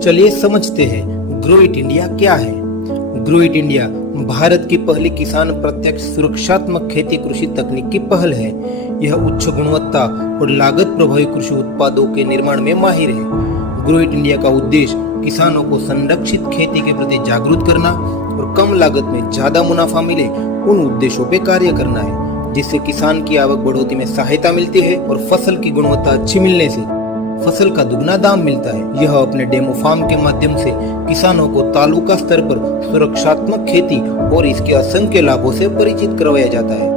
चलिए समझते हैं ग्रो इट इंडिया क्या है। ग्रो इट इंडिया भारत की पहली किसान प्रत्यक्ष सुरक्षात्मक खेती कृषि तकनीक की पहल है। यह उच्च गुणवत्ता और लागत प्रभावी कृषि उत्पादों के निर्माण में माहिर है। ग्रो इट इंडिया का उद्देश्य किसानों को संरक्षित खेती के प्रति जागरूक करना और कम लागत में ज्यादा मुनाफा मिले उन उद्देश्यों पे कार्य करना है, जिससे किसान की आवक बढ़ोतरी में सहायता मिलती है और फसल की गुणवत्ता अच्छी मिलने से फसल का दुगना दाम मिलता है। यह अपने डेमो फार्म के माध्यम से किसानों को तालुका स्तर पर सुरक्षात्मक खेती और इसके असंख्य लाभों से परिचित करवाया जाता है।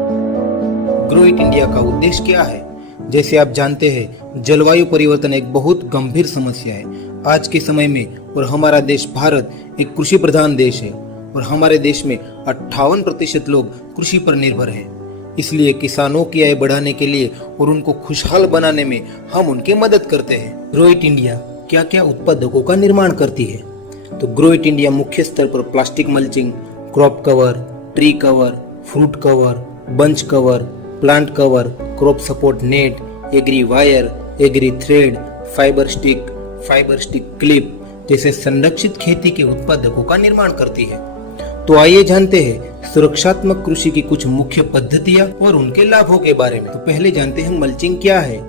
ग्रो इट इंडिया का उद्देश्य क्या है? जैसे आप जानते हैं, जलवायु परिवर्तन एक बहुत गंभीर समस्या है आज के समय में, और हमारा देश भारत एक कृषि प्रधान देश है और हमारे देश में 58% लोग कृषि पर निर्भर हैं। इसलिए किसानों की आय बढ़ाने के लिए और उनको खुशहाल बनाने में हम उनकी मदद करते हैं। ग्रो इट इंडिया क्या क्या उत्पादकों का निर्माण करती है? तो ग्रो इट इंडिया मुख्य स्तर पर plastic mulching, crop cover, tree cover, fruit cover, bunch cover, plant cover, crop support net, agri wire, agri thread, fibre stick clip जैसे संरक्षित खेती के उत्पादकों का निर्माण करती है। तो आइए जानते हैं सुरक्षात्मक कृषि की कुछ मुख्य पद्धतियां और उनके लाभों के बारे में। तो पहले जानते हैं मल्चिंग क्या है।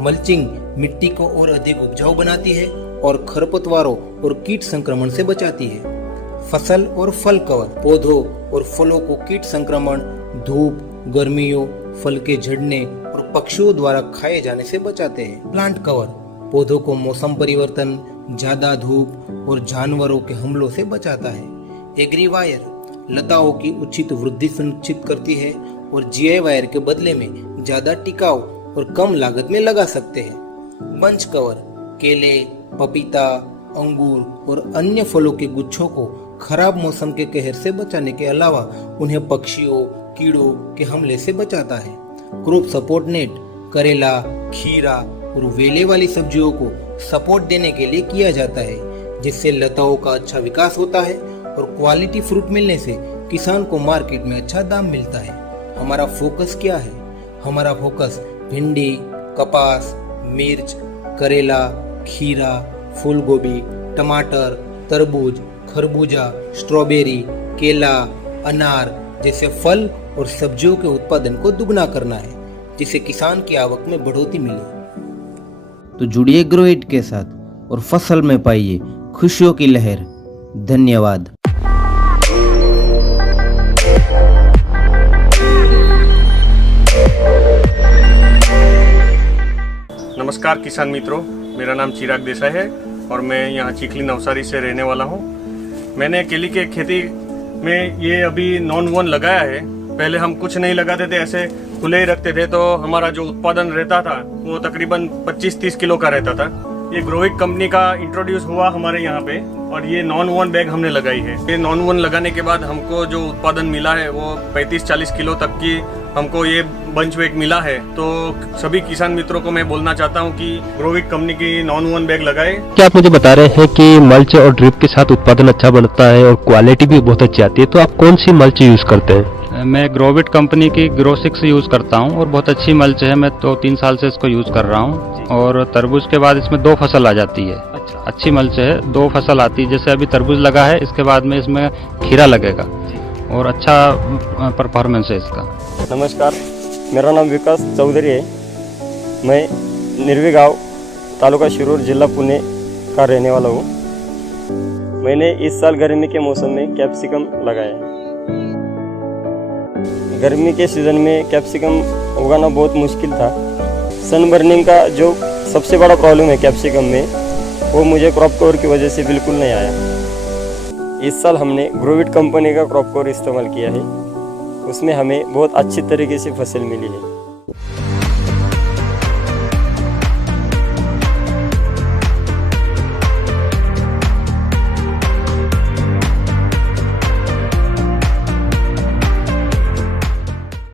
मल्चिंग मिट्टी को और अधिक उपजाऊ बनाती है और खरपतवारों और कीट संक्रमण से बचाती है। फसल और फल कवर पौधों और फलों को कीट संक्रमण, धूप, गर्मियों, फल के झड़ने और पक्षियों द्वारा खाए जाने से बचाते हैं। प्लांट कवर पौधों को मौसम परिवर्तन, ज्यादा धूप और जानवरों के हमलों से बचाता है। एग्री वायर लताओं की उचित वृद्धि सुनिश्चित करती है और जीआई वायर के बदले में ज्यादा टिकाऊ और कम लागत में लगा सकते हैं। बंच कवर केले, पपीता, अंगूर और अन्य फलों के गुच्छों को खराब मौसम के कहर से बचाने के अलावा उन्हें पक्षियों, कीड़ों के हमले से बचाता है। क्रॉप सपोर्ट नेट करेला, खीरा और वेले वाली सब्जियों को सपोर्ट देने के लिए किया जाता है, जिससे लताओं का अच्छा विकास होता है और क्वालिटी फ्रूट मिलने से किसान को मार्केट में अच्छा दाम मिलता है। हमारा फोकस क्या है? हमारा फोकस भिंडी, कपास, मिर्च, करेला, खीरा, फूल गोभी, टमाटर, तरबूज, खरबूजा, स्ट्रॉबेरी, केला, अनार जैसे फल और सब्जियों के उत्पादन को दुगना करना है, जिससे किसान की आवक में बढ़ोतरी मिले। तो जुड़िए ग्रो इट के साथ और फसल में पाइए खुशियों की लहर। धन्यवाद। नमस्कार किसान मित्रों, मेरा नाम चिराग देसाई है और मैं यहाँ चिखली नवसारी से रहने वाला हूँ। मैंने केली के खेती में ये अभी नॉन वन लगाया है। पहले हम कुछ नहीं लगाते थे, ऐसे खुले ही रखते थे, तो हमारा जो उत्पादन रहता था वो तकरीबन 25-30 किलो का रहता था। ये ग्रो इट कंपनी का इंट्रोड्यूस हुआ हमारे यहाँ पे और ये नॉन वन बैग हमने लगाई है। ये नॉन वन लगाने के बाद हमको जो उत्पादन मिला है वो 35-40 किलो तक की हमको ये बंच बैग मिला है। तो सभी किसान मित्रों को मैं बोलना चाहता हूँ कि ग्रो इट कंपनी की नॉन वन बैग लगाए। क्या आप मुझे बता रहे हैं कि मल्च और ड्रिप के साथ उत्पादन अच्छा बनता है और क्वालिटी भी बहुत अच्छी आती है, तो आप कौन सी मल्च यूज करते हैं? मैं ग्रोविट कंपनी की ग्रो 6 यूज़ करता हूं और बहुत अच्छी मल्च है। मैं 2-3 साल से इसको यूज़ कर रहा हूं और तरबूज के बाद इसमें 2 फसल आ जाती है। अच्छी मल्च है, 2 फसल आती है। जैसे अभी तरबूज लगा है, इसके बाद में इसमें खीरा लगेगा और अच्छा परफॉर्मेंस है इसका। नमस्कार, मेरा नाम विकास चौधरी है। मैं निर्वी गाँव, तालुका शिरूर, जिला पुणे का रहने वाला हूँ। मैंने इस साल गर्मी के मौसम में कैप्सिकम लगाया। गर्मी के सीज़न में कैप्सिकम उगाना बहुत मुश्किल था। सनबर्निंग का जो सबसे बड़ा प्रॉब्लम है कैप्सिकम में, वो मुझे क्रॉप कवर की वजह से बिल्कुल नहीं आया। इस साल हमने ग्रो इट कंपनी का क्रॉप कवर इस्तेमाल किया है, उसमें हमें बहुत अच्छी तरीके से फसल मिली है।